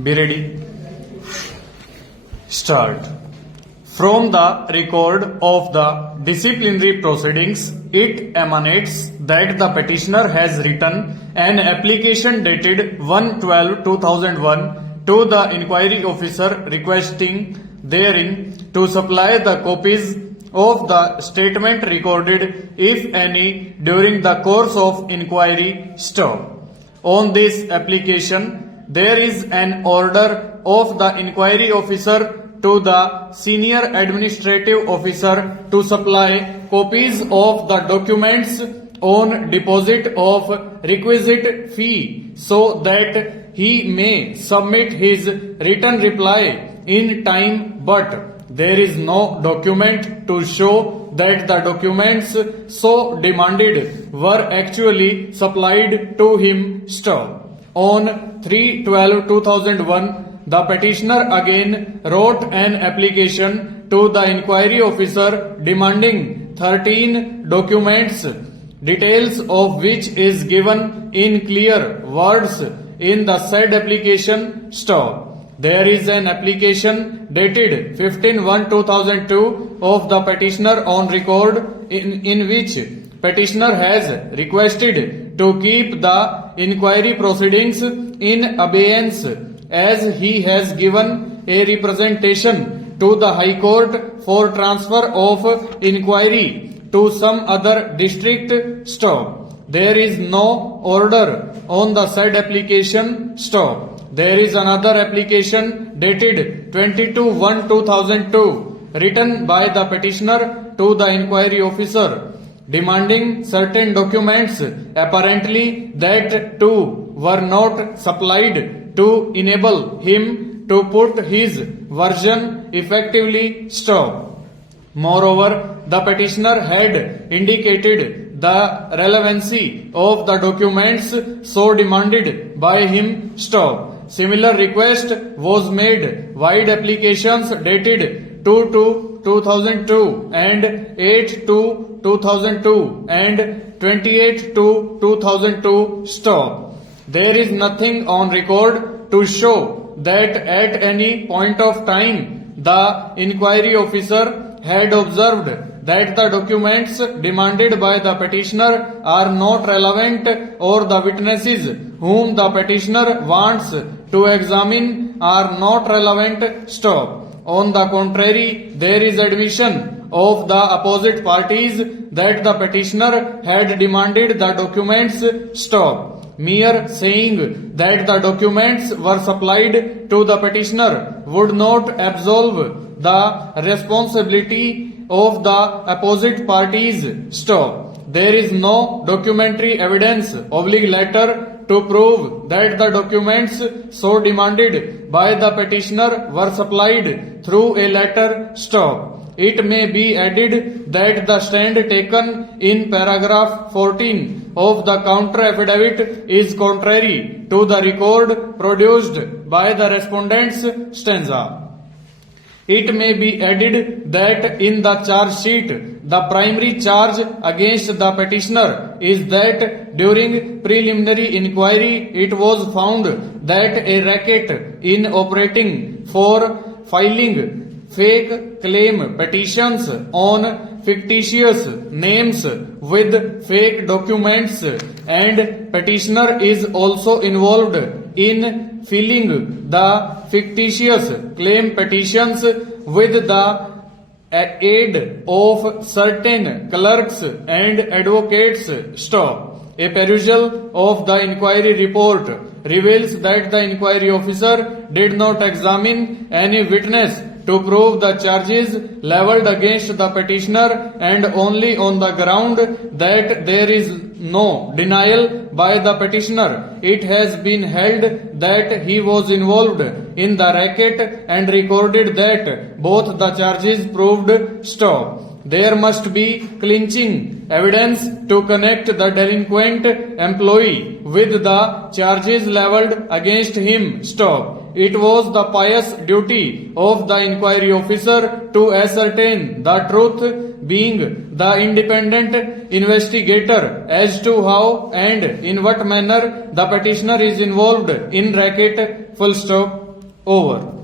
Be ready. Start. From the record of the disciplinary proceedings, it emanates that the petitioner has written an application dated 1/12/2001 to the inquiry officer requesting therein to supply the copies of the statement recorded, if any, during the course of inquiry. Stop. On this application, there is an order of the inquiry officer to the senior administrative officer to supply copies of the documents on deposit of requisite fee so that he may submit his written reply in time, but there is no document to show that the documents so demanded were actually supplied to him. Stop. On 3/12/2001, the petitioner again wrote an application to the inquiry officer demanding 13 documents, details of which is given in clear words in the said application. Stop. There is an application dated 15/1/2002 of the petitioner on record in which petitioner has requested to keep the inquiry proceedings in abeyance as he has given a representation to the High Court for transfer of inquiry to some other district. Stop. There is no order on the said application. Stop. There is another application dated 22/1/2002 written by the petitioner to the inquiry officer demanding certain documents, apparently that too were not supplied to enable him to put his version effectively. Stop. Moreover, the petitioner had indicated the relevancy of the documents so demanded by him. Stop. Similar request was made vide applications dated 2/2002 and 8/2002 and 28/2002. Stop. There is nothing on record to show that at any point of time the inquiry officer had observed that the documents demanded by the petitioner are not relevant or the witnesses whom the petitioner wants to examine are not relevant. Stop. On the contrary, there is admission of the opposite parties that the petitioner had demanded the documents. Stop. Mere saying that the documents were supplied to the petitioner would not absolve the responsibility of the opposite parties. Stop. There is no documentary evidence letter to prove that the documents so demanded by the petitioner were supplied through a letter. Stop. It may be added that the stand taken in paragraph 14 of the counter affidavit is contrary to the record produced by the respondent's stanza. It may be added that in the charge sheet, the primary charge against the petitioner is that during preliminary inquiry it was found that a racket in operating for filing fake claim petitions on fictitious names with fake documents, and petitioner is also involved in filling the fictitious claim petitions with the aid of certain clerks and advocates. Stop. A perusal of the inquiry report reveals that the inquiry officer did not examine any witness to prove the charges leveled against the petitioner, and only on the ground that there is no denial by the petitioner it has been held that he was involved in the racket and recorded that both the charges proved. Stop. There must be clinching evidence to connect the delinquent employee with the charges leveled against him. Stop. It was the pious duty of the inquiry officer to ascertain the truth, being the independent investigator, as to how and in what manner the petitioner is involved in racket. Full stop. over.